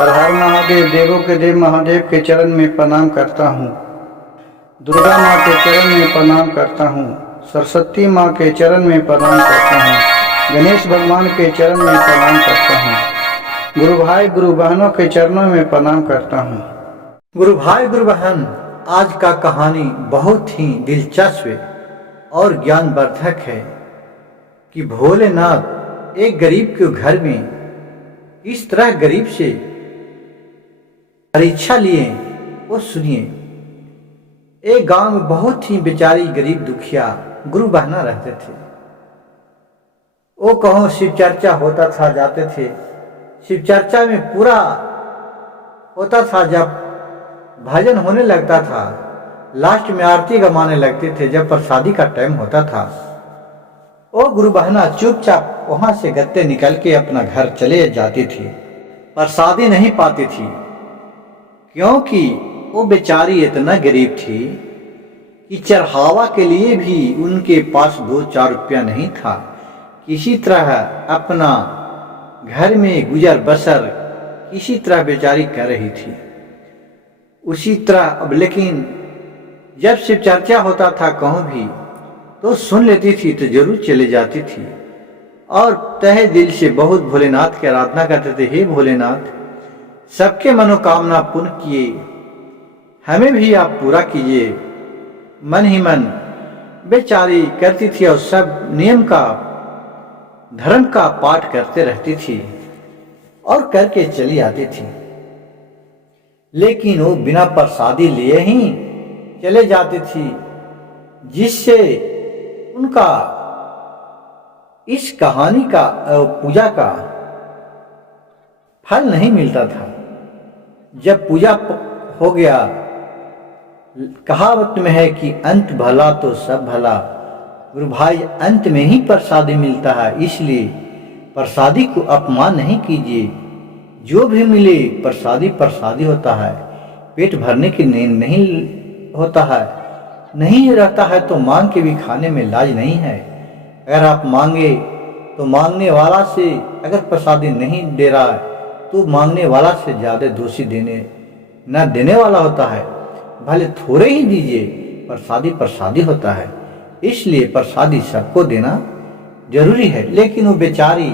हर हर महादेव, देवों के देव महादेव के चरण में प्रणाम करता हूँ। दुर्गा माँ के चरण में प्रणाम करता हूँ। सरस्वती माँ के चरण में प्रणाम करता हूँ। गणेश भगवान के चरण में प्रणाम करता हूँ। गुरु भाई गुरु बहनों के चरणों में प्रणाम करता हूँ। गुरु भाई गुरु बहन, आज का कहानी बहुत ही दिलचस्प और ज्ञानवर्धक है कि भोलेनाथ एक गरीब के घर में इस तरह गरीब से परीक्षा लिए वो सुनिए। एक गांव में बहुत ही बेचारी गरीब दुखिया गुरु बहना रहते थे। वो कहो शिव चर्चा होता था, जाते थे। शिव चर्चा में पूरा होता था। जब भजन होने लगता था, लास्ट में आरती गवाने लगते थे। जब प्रसादी का टाइम होता था, वो गुरु बहना चुपचाप वहां से गत्ते निकल के अपना घर चले जाती थी। प्रसादी नहीं पाती थी क्योंकि वो बेचारी इतना गरीब थी कि चढ़ावा के लिए भी उनके पास 2-4 रुपया नहीं था। किसी तरह अपना घर में गुजर बसर किसी तरह बेचारी कर रही थी। उसी तरह अब लेकिन जब शिव चर्चा होता था कहूँ भी तो सुन लेती थी, तो जरूर चले जाती थी और तहे दिल से बहुत भोलेनाथ की आराधना करते थे। हे भोलेनाथ, सबके मनोकामना पूर्ण किए, हमें भी आप पूरा कीजिए। मन ही मन बेचारी करती थी और सब नियम का धर्म का पाठ करते रहती थी और करके चली आती थी। लेकिन वो बिना प्रसादी लिए ही चले जाती थी, जिससे उनका इस कहानी का पूजा का फल नहीं मिलता था। जब पूजा हो गया, कहावत में है कि अंत भला तो सब भला। गुरु भाई, अंत में ही प्रसादी मिलता है, इसलिए प्रसादी को अपमान नहीं कीजिए। जो भी मिले प्रसादी प्रसादी होता है। पेट भरने की नींद नहीं होता है, नहीं रहता है तो मांग के भी खाने में लाज नहीं है। अगर आप मांगे तो मांगने वाला से अगर प्रसादी नहीं दे रहा है तो मांगने वाला से ज्यादा दोषी देने वाला होता है। भले थोड़े ही दीजिए, प्रसादी प्रसादी होता है, इसलिए प्रसादी सबको देना जरूरी है। लेकिन वो बेचारी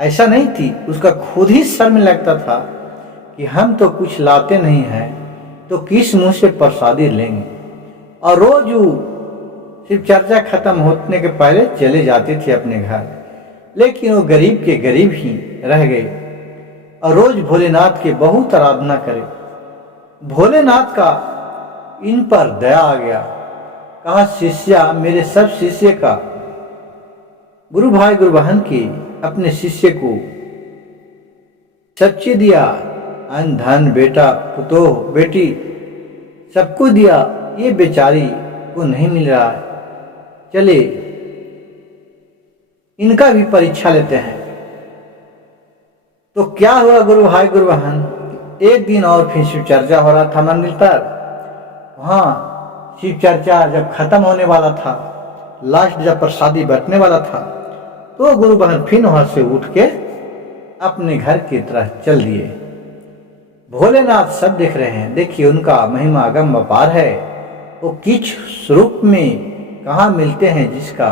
ऐसा नहीं थी। उसका खुद ही शर्म लगता था कि हम तो कुछ लाते नहीं हैं, तो किस मुंह से प्रसादी लेंगे। और रोज शिव चर्चा खत्म होने के पहले चले जाते थे अपने घर। लेकिन वो गरीब के गरीब ही रह गए और रोज भोलेनाथ की बहुत आराधना करे। भोलेनाथ का इन पर दया आ गया। कहा, शिष्या, मेरे सब शिष्य का गुरु भाई गुरु बहन की अपने शिष्य को सब चीज दिया। अन्न धन, बेटा पुतोह बेटी सबको दिया। ये बेचारी को नहीं मिल रहा है, चले इनका भी परीक्षा लेते हैं। तो क्या हुआ गुरु भाई गुरु बहन, एक दिन और फिर शिव चर्चा हो रहा था मंदिर पर। वहां शिव चर्चा जब खत्म होने वाला था, लास्ट जब प्रसादी बंटने वाला था, तो गुरु बहन फिर वहां से उठ के अपने घर की तरफ चल दिए। भोलेनाथ सब देख रहे हैं। देखिए, उनका महिमा अगम अपार है। वो किस स्वरूप में कहाँ मिलते हैं जिसका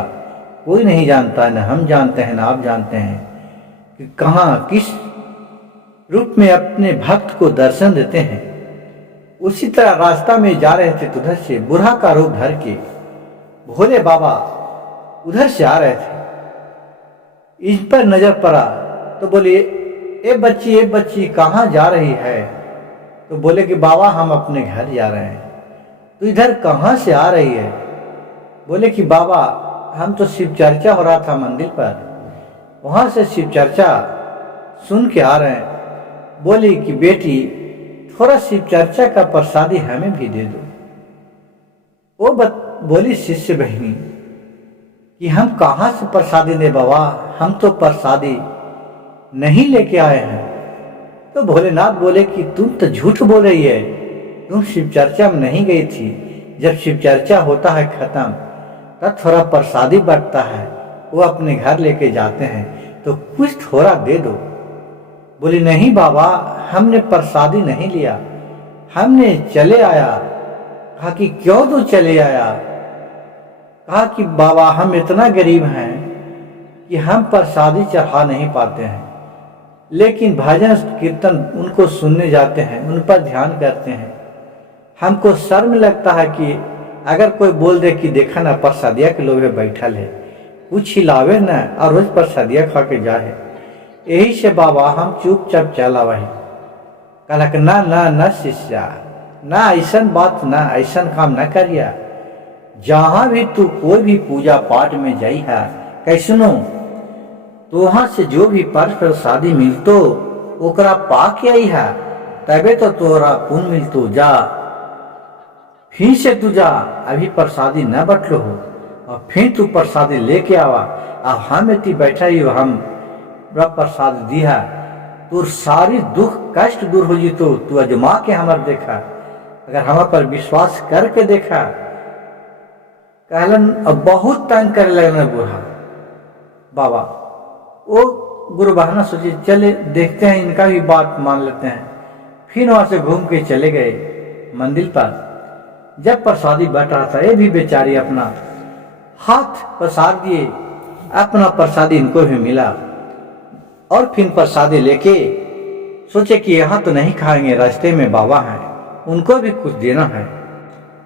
कोई नहीं जानता, न हम जानते हैं न आप जानते हैं कि कहाँ किस रूप में अपने भक्त को दर्शन देते हैं। उसी तरह रास्ता में जा रहे थे तो उधर से बूढ़ा का रूप धर के भोले बाबा उधर से आ रहे थे। इन पर नजर पड़ा तो बोले, ए बच्ची कहाँ जा रही है? तो बोले कि बाबा, हम अपने घर जा रहे हैं। तो इधर कहाँ से आ रही है? बोले कि बाबा, हम तो शिव चर्चा हो रहा था मंदिर पर, वहां से शिव चर्चा सुन के आ रहे हैं। बोली कि बेटी, थोड़ा शिव चर्चा का प्रसादी हमें भी दे दो। वो बोली शिष्य बहनी कि हम कहाँ से प्रसादी दे बाबा, हम तो प्रसादी नहीं लेके आए हैं। तो भोलेनाथ बोले कि तुम तो झूठ बोल रही है, तुम शिव चर्चा में नहीं गई थी। जब शिव चर्चा होता है खत्म, तब थोड़ा प्रसादी बंटता है, वो अपने घर लेके जाते हैं, तो कुछ थोड़ा दे दो। बोली नहीं बाबा, हमने प्रसादी नहीं लिया, हमने चले आया। कहा कि क्यों तू चले आया? कहा कि बाबा हम इतना गरीब हैं कि हम प्रसादी चढ़ा नहीं पाते हैं, लेकिन भजन कीर्तन उनको सुनने जाते हैं, उन पर ध्यान करते हैं। हमको शर्म लगता है कि अगर कोई बोल दे कि देखा ना प्रसादिया के लोभे बैठल है, कुछ हिलावे ना और रोज प्रसादिया खा के जाए। यही से बाबा हम चुपचाप चल आवा है। कहलक ना ना ना शिष्या, ना ऐसन बात, ना ऐसन काम न करिया। जहाँ भी तू कोई भी पूजा पाठ में जाई है कैसनो, तो वहां से जो भी प्रसादी मिलतो ओकरा पा के आई है, तबे तो तोरा पुण्य मिलतो। जा फिर से तू जा, अभी प्रसादी न बटलो हो, और फिर तू प्रसादी लेके आवा। अब हम इतनी बैठा ही हम प्रसाद दिया, तो सारी दुख कष्ट दूर हो जी। तो तू अजमा के हमार देखा, अगर हमार पर विश्वास करके देखा। कहलन अब बहुत तंग करे लगना बूढ़ा बाबा। वो गुरु बहाना सोचे चले देखते हैं, इनका भी बात मान लेते हैं। फिर वहां से घूम के चले गए मंदिर पर। जब प्रसादी बट रहा था, ये भी बेचारी अपना हाथ पसार दिए, अपना प्रसादी इनको भी मिला। और फिर प्रसादी लेके सोचे कि यहाँ तो नहीं खाएंगे, रास्ते में बाबा हैं, उनको भी कुछ देना है।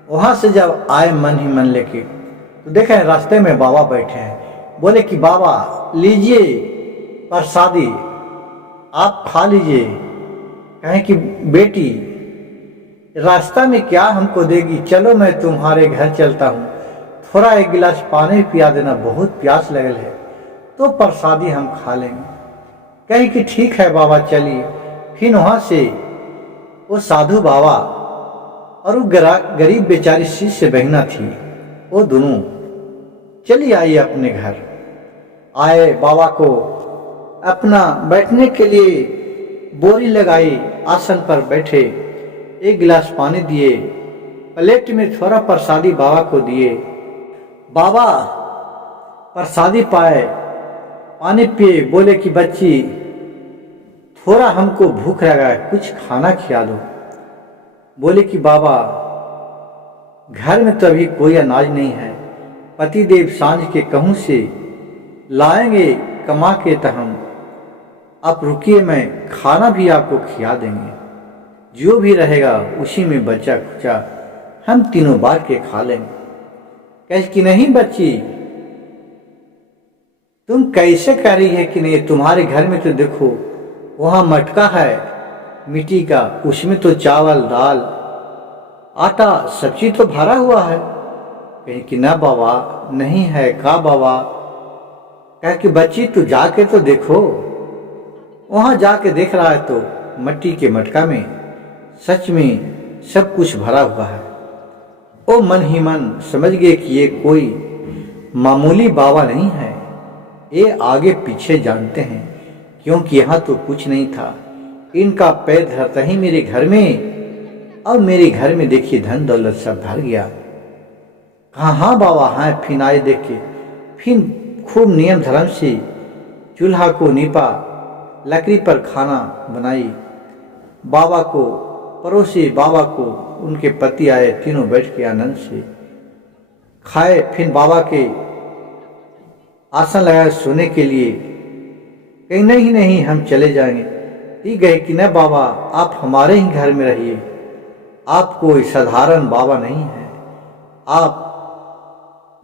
वहां से जब आए मन ही मन लेके, तो देखे रास्ते में बाबा बैठे हैं। बोले कि बाबा लीजिए प्रसादी, आप खा लीजिए। कहें कि बेटी रास्ता में क्या हमको देगी, चलो मैं तुम्हारे घर चलता हूँ, थोड़ा एक गिलास पानी पिया देना, बहुत प्यास लगल है, तो प्रसादी हम खा लेंगे। कहीं कि ठीक है बाबा चलिए। फिर वहां से वो साधु बाबा और वो गरीब बेचारी शिष्य बहना थी, वो दोनों चली आई अपने घर। आए बाबा को अपना बैठने के लिए बोरी लगाई, आसन पर बैठे, एक गिलास पानी दिए, प्लेट में थोड़ा प्रसादी बाबा को दिए। बाबा प्रसादी पाए, पानी पिए, बोले कि बच्ची थोड़ा हमको भूख लगा है, कुछ खाना खिला दो। बोले कि बाबा घर में तो अभी कोई अनाज नहीं है, पतिदेव सांझ के कहूं से लाएंगे कमा के, तो हम आप रुकिए, मैं खाना भी आपको खिला देंगे, जो भी रहेगा उसी में बचा खुचा हम तीनों बार के खा लेंगे। कह कि नहीं बच्ची, तुम कैसे कह रही है कि नहीं, तुम्हारे घर में तो देखो वहां मटका है मिट्टी का, उसमें तो चावल दाल आटा सब्जी तो भरा हुआ है। कहीं कि ना बाबा नहीं है। का बाबा? कह कि बच्ची तू जाके तो देखो। वहां जाके देख रहा है तो मिट्टी के मटका में सच में सब कुछ भरा हुआ है। वो मन ही मन समझ गए कि ये कोई मामूली बाबा नहीं है, ये आगे पीछे जानते हैं, क्योंकि यहाँ तो कुछ नहीं था। इनका पैर धरता ही मेरे घर में, और मेरे घर में देखिए धन दौलत सब भर गया। कहा हाँ बाबा हाँ। फिर आए देख के, फिर खूब नियम धर्म से चूल्हा को नीपा, लकड़ी पर खाना बनाई, बाबा को पड़ोसी, बाबा को उनके पति आए, तीनों बैठ के आनंद से खाए। फिर बाबा के आसन लगाया सोने के लिए। कहीं नहीं नहीं हम चले जाएंगे। ये गए कि न बाबा आप हमारे ही घर में रहिए, आप कोई साधारण बाबा नहीं है, आप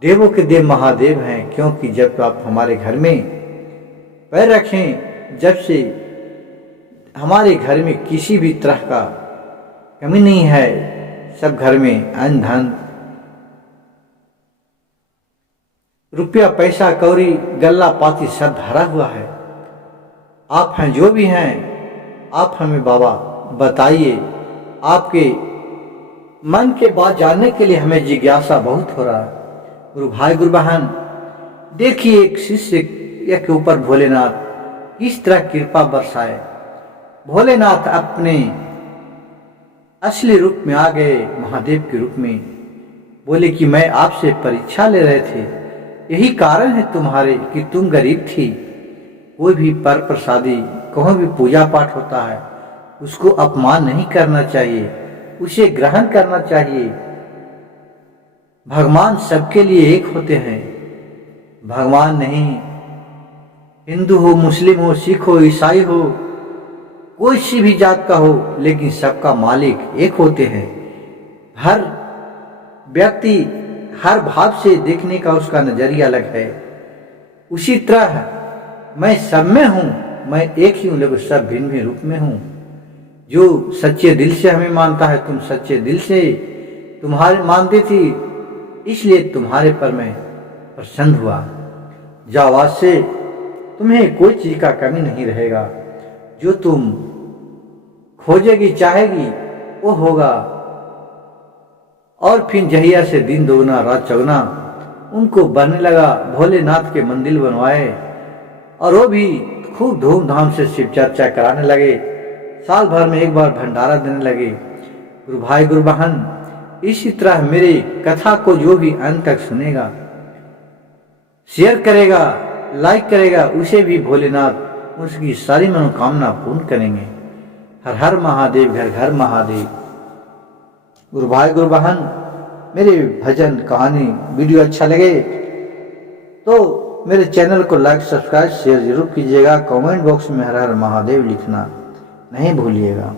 देवों के देव महादेव हैं, क्योंकि जब आप हमारे घर में पैर रखें, जब से हमारे घर में किसी भी तरह का कमी नहीं है, सब घर में अन्न धन रुपया पैसा कौड़ी गल्ला पाती सब भरा हुआ है। आप हैं जो भी हैं, आप हमें बाबा बताइए। आपके मन के बात जानने के लिए हमें जिज्ञासा बहुत हो रहा है। गुरु भाई गुरु बहन देखिए, एक शिष्य के ऊपर भोलेनाथ इस तरह कृपा बरसाए। भोलेनाथ अपने असली रूप में आ गए, महादेव के रूप में। बोले कि मैं आपसे परीक्षा ले रहे थे, यही कारण है तुम्हारे कि तुम गरीब थी। कोई भी पर प्रसादी, कहीं भी पूजा पाठ होता है उसको अपमान नहीं करना चाहिए, उसे ग्रहण करना चाहिए। भगवान सबके लिए एक होते हैं। भगवान नहीं, हिंदू हो, मुस्लिम हो, सिख हो, ईसाई हो, कोई सी भी जात का हो, लेकिन सबका मालिक एक होते हैं। हर व्यक्ति हर भाव से देखने का उसका नजरिया अलग है। उसी तरह मैं सब में हूँ, मैं एक ही हूँ, लेकिन सब भिन्न भिन्न रूप में हूँ। जो सच्चे दिल से हमें मानता है, तुम सच्चे दिल से तुम्हारे मानती थी, इसलिए तुम्हारे पर मैं प्रसन्न हुआ। जाओ, आज से तुम्हें कोई चीज का कमी नहीं रहेगा। जो तुम खोजेगी, चाहेगी, वो होगा। और फिर जहिया से दिन दोगुना रात चौगुना उनको बनने लगा। भोलेनाथ के मंदिर बनवाए और वो भी खूब धूमधाम से शिव चर्चा कराने लगे। साल भर में एक बार भंडारा देने लगे। गुरु भाई गुरु बहन, इसी तरह मेरी कथा को जो भी अंत तक सुनेगा, शेयर करेगा, लाइक करेगा, उसे भी भोलेनाथ उसकी सारी मनोकामना पूर्ण करेंगे। हर हर महादेव, घर घर महादेव। गुरु भाई गुरु बहन, मेरे भजन कहानी वीडियो अच्छा लगे तो मेरे चैनल को लाइक, सब्सक्राइब, शेयर जरूर कीजिएगा। कमेंट बॉक्स में हर हर महादेव लिखना नहीं भूलिएगा।